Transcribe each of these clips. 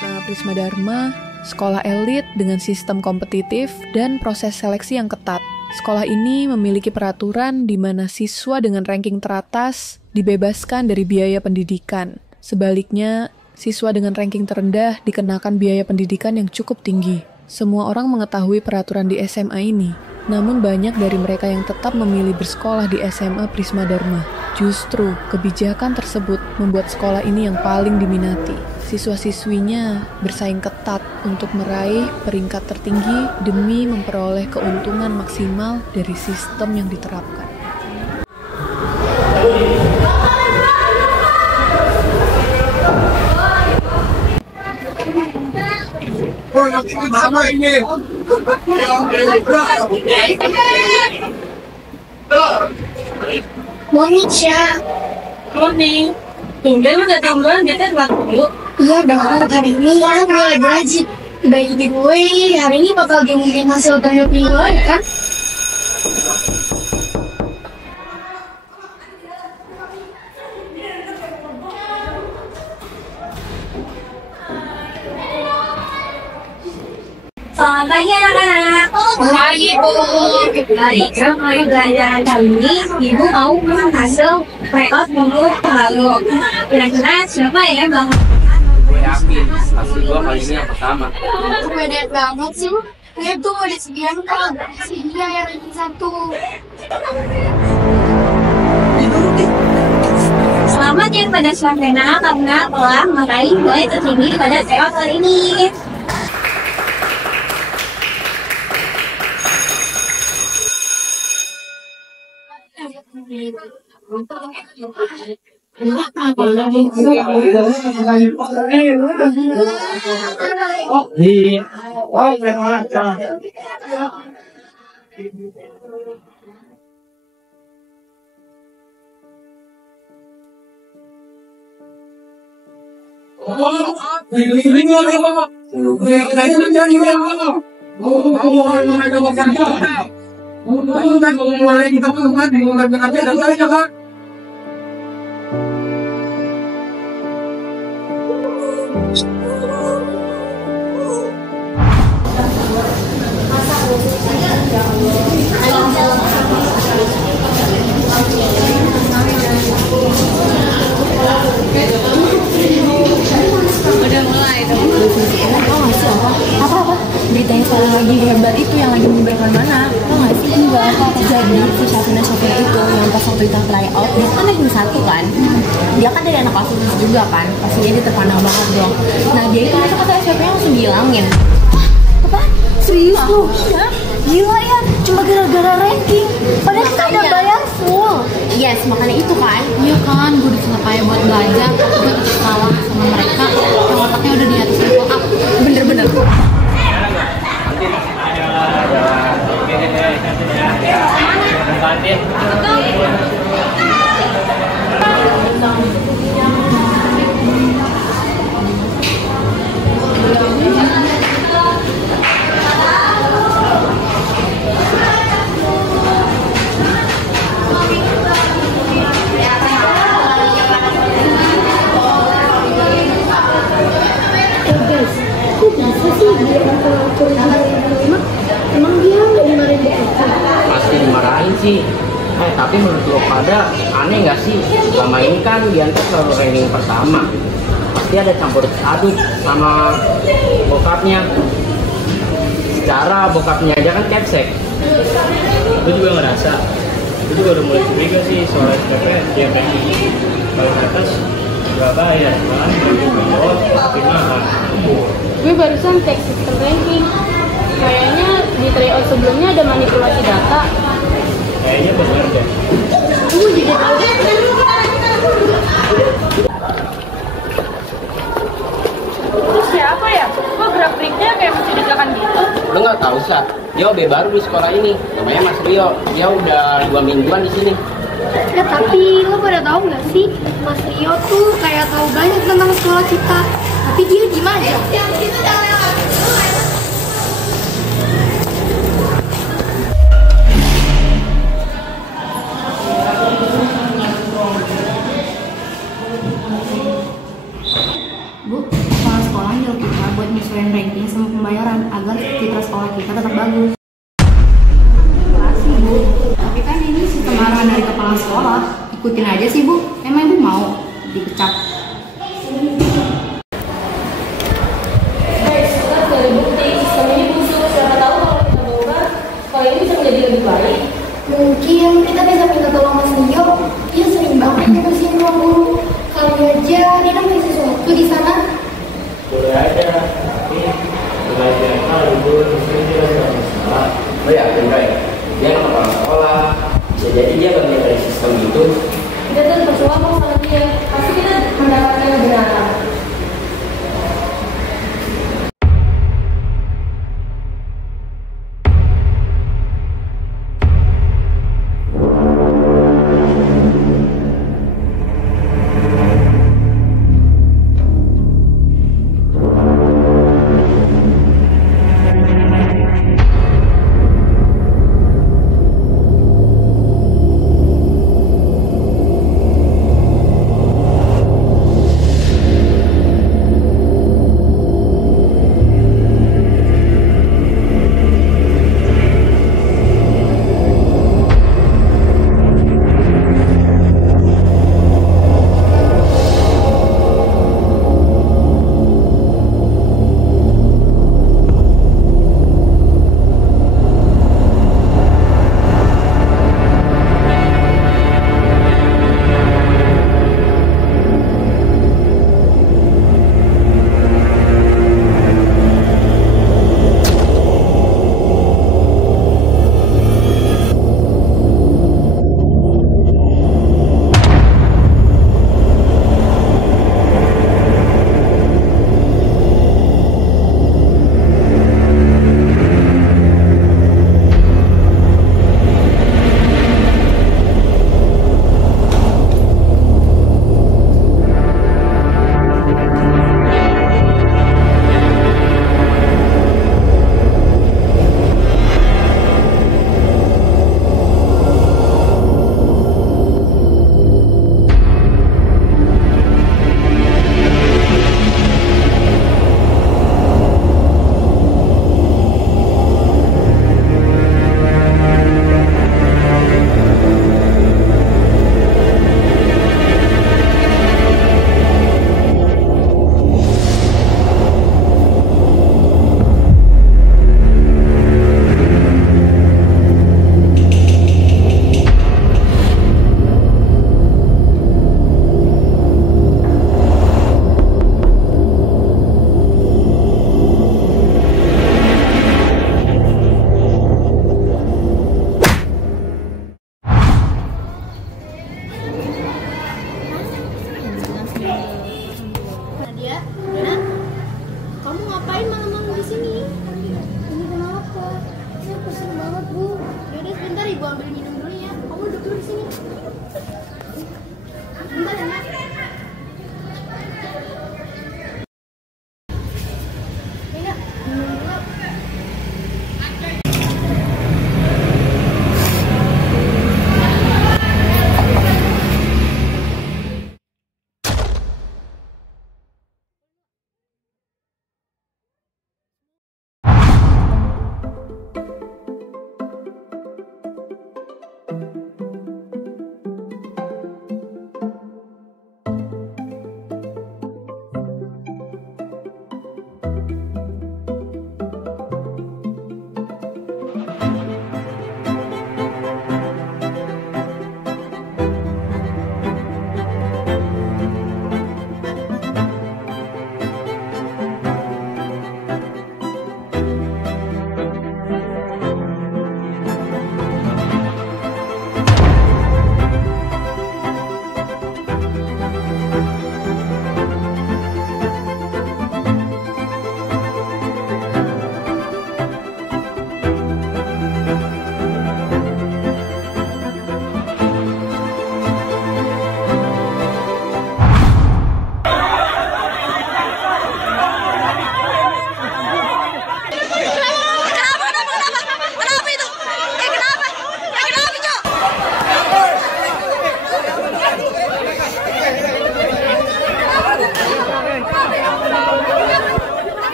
SMA Prisma Dharma, sekolah elit dengan sistem kompetitif dan proses seleksi yang ketat. Sekolah ini memiliki peraturan di mana siswa dengan ranking teratas dibebaskan dari biaya pendidikan. Sebaliknya, siswa dengan ranking terendah dikenakan biaya pendidikan yang cukup tinggi. Semua orang mengetahui peraturan di SMA ini, namun banyak dari mereka yang tetap memilih bersekolah di SMA Prisma Dharma. Justru, kebijakan tersebut membuat sekolah ini yang paling diminati. Siswa-siswinya bersaing ketat untuk meraih peringkat tertinggi demi memperoleh keuntungan maksimal dari sistem yang diterapkan. Morning, Sya. Morning. Tumben lu datang duluan, biasanya telat dulu. Iya dong, hari ini kan gue lagi rajin. Baik di gue, hari ini bakal diumumin hasil tanya gue, kan? Selamat pagi anak-anak. Pagi, Bu. Baik, mulai pelajaran kali ini, Ibu mau hasil tryout minggu lalu. Kira-kira siapa ya Bang? Gue yakin hasil gue kali ini yang pertama. Beda banget sih, lu. Itu ada 9 kan, si dia yang ranking 1. Selamat ya pada Slavena karena telah meraih nilai tertinggi pada tryout kali ini. Berita yang sekarang lagi hebat itu yang lagi menyebarkan mana? Tau gak sih? Enggak. Jadi si Syafina itu yang pas waktu kita tryout, dia kan ranking 1 kan. Dia kan dari anak kelas juga kan. Pastinya dia terpandang banget dong. Nah dia itu masuk ke Syafina langsung bilangin. Apa? Serius lu? Iya. Gila ya, cuma gara-gara ranking. Padahal kita udah bayar full. Yes, makanya itu kan. Iya kan, gue disuruh kayak buat belajar. Gue tetap kalah sama mereka. Yang otaknya udah di atas level up. Bener-bener. Pasti dimarahin sih. Tapi menurut lo pada aneh nggak sih? Selama ini kan Dianto selalu ranking pertama. Pasti ada campur aduk sama bokapnya. Secara bokapnya aja kan kepsek. Gue juga ngerasa, gue juga udah mulai curiga sih soal SPP dia ranking. Kalau ke atas nggak bayar, malah di bawah tapi mahal. Gue barusan cek sistem ranking. Kayaknya di tryout sebelumnya ada manipulasi data. Kayaknya benar deh. Terus siapa ya? Kok grafik-grafiknya kayak mencurigakan gitu? Lo nggak tahu sih? Dia OB baru di sekolah ini. Namanya Mas Rio. Dia udah 2 mingguan di sini. Ya tapi lo pada tahu nggak sih, Mas Rio tuh kayak tahu banyak tentang sekolah kita. Tapi dia gimana aja? Bu, kepala sekolah nyuruh kita sekolah kita tetap bagus. Sih Bu, tapi kan ini sistem arahan dari kepala sekolah. Ikutin aja sih Bu. Emang Ibu mau dipecat? Guys, kita sudah bukti sistem ini busuk. Siapa tahu kalau kita ubah, kalau ini bisa menjadi lebih baik. Mungkin kita bisa minta tolong Mas Rio. Dia sering banget ngebersihin ruang guru. Kali aja dia nambah sesuatu di sana. Boleh aja, tapi belajar libur mungkin dia nggak masalah. Oh ya, bener. Dia kan kepala sekolah. Bisa jadi dia bagian dari sistem itu. Kita terus bersuara sama dia. Pasti kita mendapatkan kebenaran.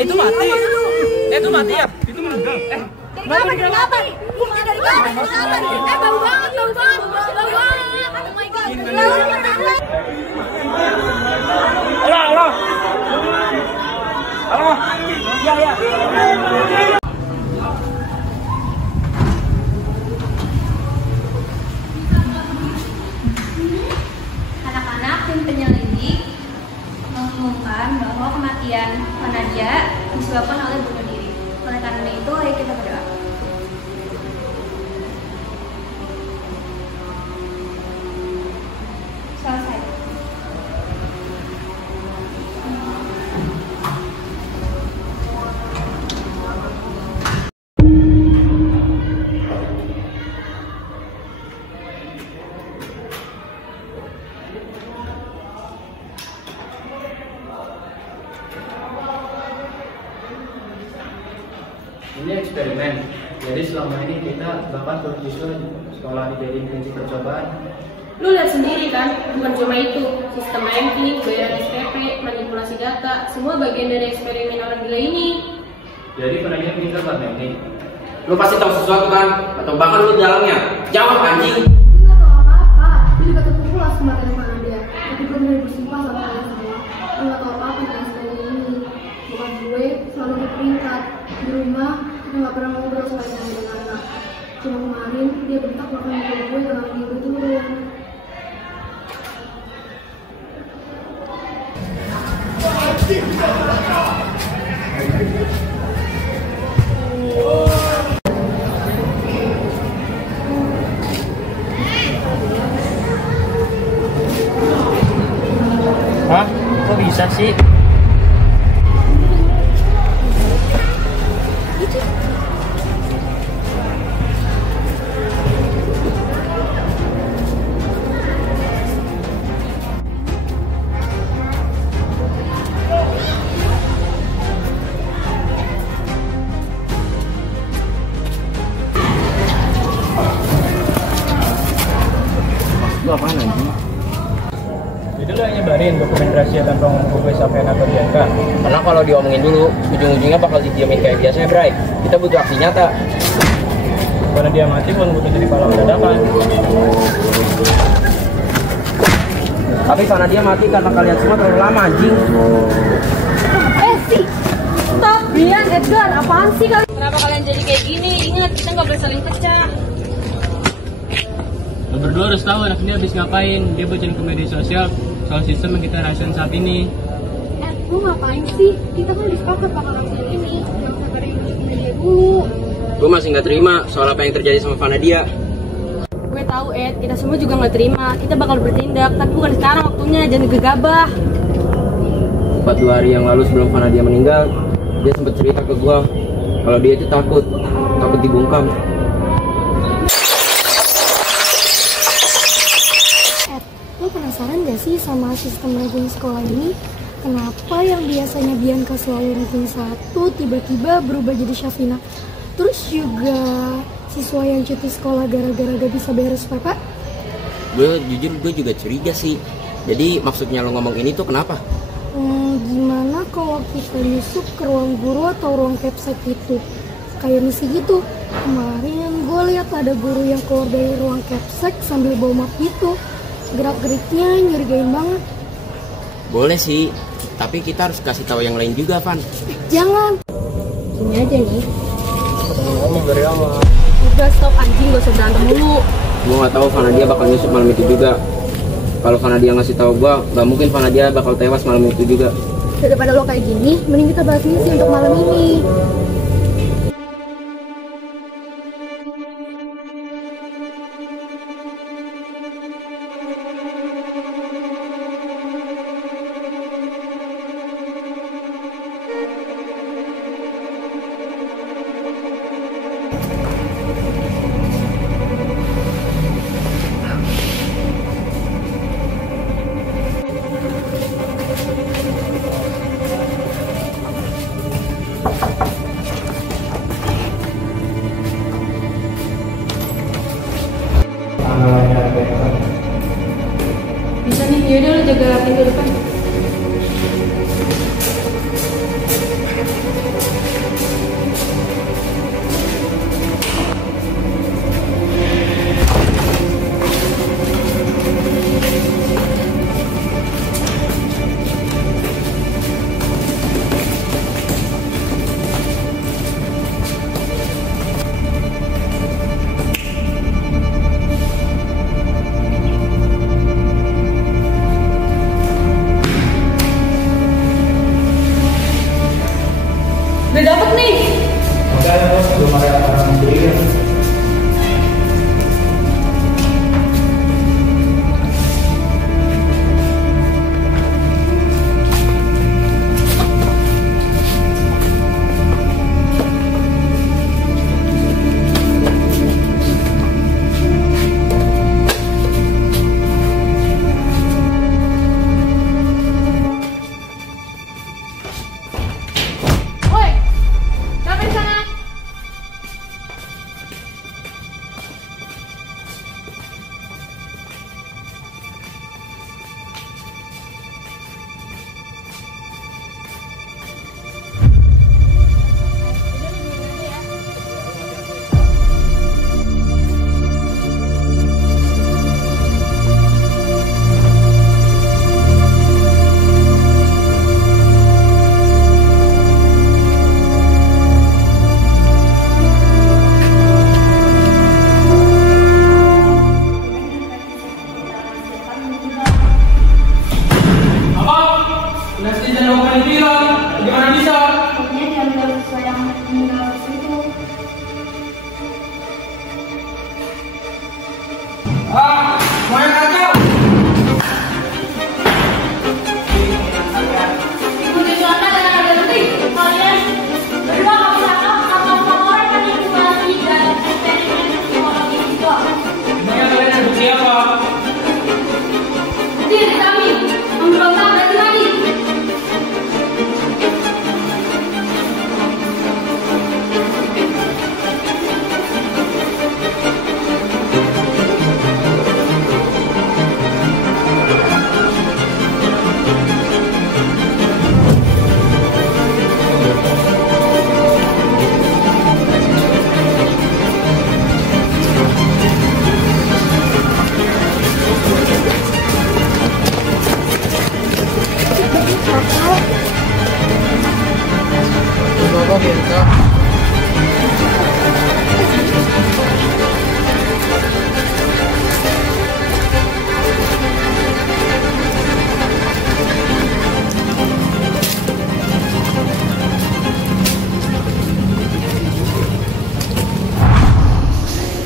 Itu mati. Itu mati ya? Itu meninggal. Kenapa? Bukti dari kamar. Bau banget. Oh my god. Halo. Ya. Anak-anak tim penyelidik mengumumkan bahwa kematian Fanadia disebabkan oleh bunuh diri. Oleh karena itu, ayo kita berdoa. Selesai. Ini eksperimen. Jadi selama ini kita bahkan berusaha sekolah dijadiin prinsip percobaan. Lu lihat sendiri kan, bukan cuma itu, sistem ranking, bayaran SPP, manipulasi data, semua bagian dari eksperimen orang gila ini. Jadi Fanadia meninggal karena ini. Lu pasti tahu sesuatu kan? Atau bahkan lu di dalamnya? Jawab anjing! Gue gak tau apa-apa. Gue juga terpukul lah sama telepon dia. Tapi gue bener bersumpah sama kalian semua. Gue gak tau apa-apa tentang sekolah ini. Bukan gue selalu berperingkat. Di rumah, gue gak pernah ngobrol sama anak. Cuma kemarin, dia bentak makan mobil gue dalam minggu turun. Hah? Kok bisa sih? Lu apaan anjing? Itu lo yang nyebarin dokumen rahasia tanpa ngomong gue sampai atau Bianca. Karena kalau diomongin dulu, ujung-ujungnya bakal didiamin kayak biasanya, Bray. Kita butuh aksi nyata. Karena dia mati bukan butuh jadi pahlawan dadakan. Tapi Fanadia mati karena kalian semua terlalu lama, anjing. Stop, Brian, Edgar, apaan sih kalian? Kenapa kalian jadi kayak gini? Ingat, kita nggak boleh saling pecah. Lo berdua harus tahu anak ini habis ngapain. Dia bocorin ke media sosial soal sistem yang kita rasain saat ini. Lu ngapain sih? Kita kan disepakati bakal ngasih ini. Jangan sabar yang media dulu. Gue masih nggak terima soal apa yang terjadi sama Fanadia. Gue tahu Ed, kita semua juga nggak terima. Kita bakal bertindak, tapi bukan sekarang waktunya. Jangan gegabah. 2 hari yang lalu sebelum Fanadia meninggal, dia sempat cerita ke gue kalau dia itu takut dibungkam. Lo penasaran gak sih sama sistem ranking sekolah ini? Kenapa yang biasanya Bianca selalu ranking 1 tiba-tiba berubah jadi Syafina? Terus juga siswa yang cuti sekolah gara-gara gak bisa bayar SPP? Gue juga curiga sih. Jadi maksudnya lo ngomong ini tuh kenapa? Gimana kalau kita nyusup ke ruang guru atau ruang capsek gitu? Kayak misi gitu. Kemarin gue lihat ada guru yang keluar dari ruang capsek sambil bawa map gitu. Gerak-geriknya nyurigain banget. Boleh sih, tapi kita harus kasih tahu yang lain juga, Van. Jangan. Gini aja nih. Ngomong dari awal. Udah stop anjing, gak usah berantem dulu. Gue nggak tahu Fanadia bakal nyusup malam itu juga. Kalau Fanadia ngasih tahu gue, nggak mungkin Fanadia bakal tewas malam itu juga. Daripada lo kayak gini, mending kita bahas misi untuk malam ini. Bisa nih, yaudah lu jaga pintu depan.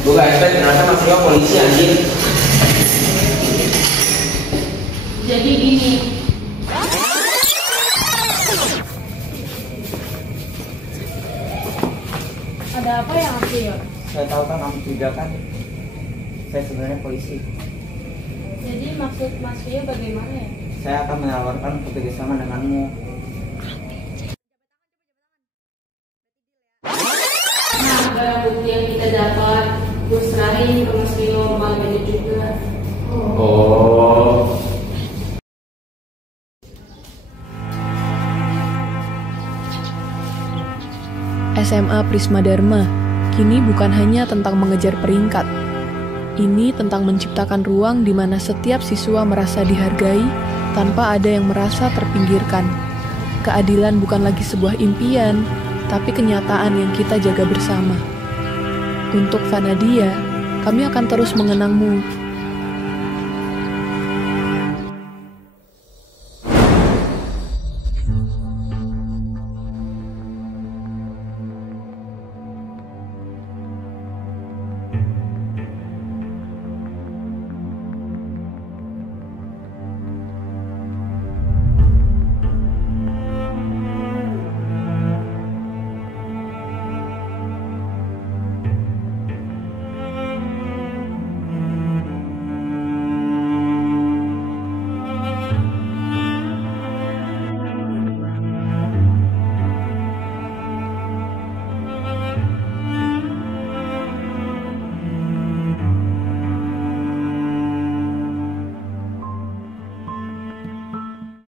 Gue gak expect ternyata Mas Rio polisi anjing. Jadi gini, Ada apa ya Mas Rio? Saya tahu kan kamu juga kan, saya sebenarnya polisi. Jadi maksud Mas Rio bagaimana ya? Saya akan menawarkan kerjasama denganmu. nah barang bukti yang kita dapat, gue serahin ke Mas Rio malam ini juga. Oh. SMA Prisma Dharma kini bukan hanya tentang mengejar peringkat. Ini tentang menciptakan ruang di mana setiap siswa merasa dihargai tanpa ada yang merasa terpinggirkan. Keadilan bukan lagi sebuah impian, tapi kenyataan yang kita jaga bersama. Untuk Vanadia, kami akan terus mengenangmu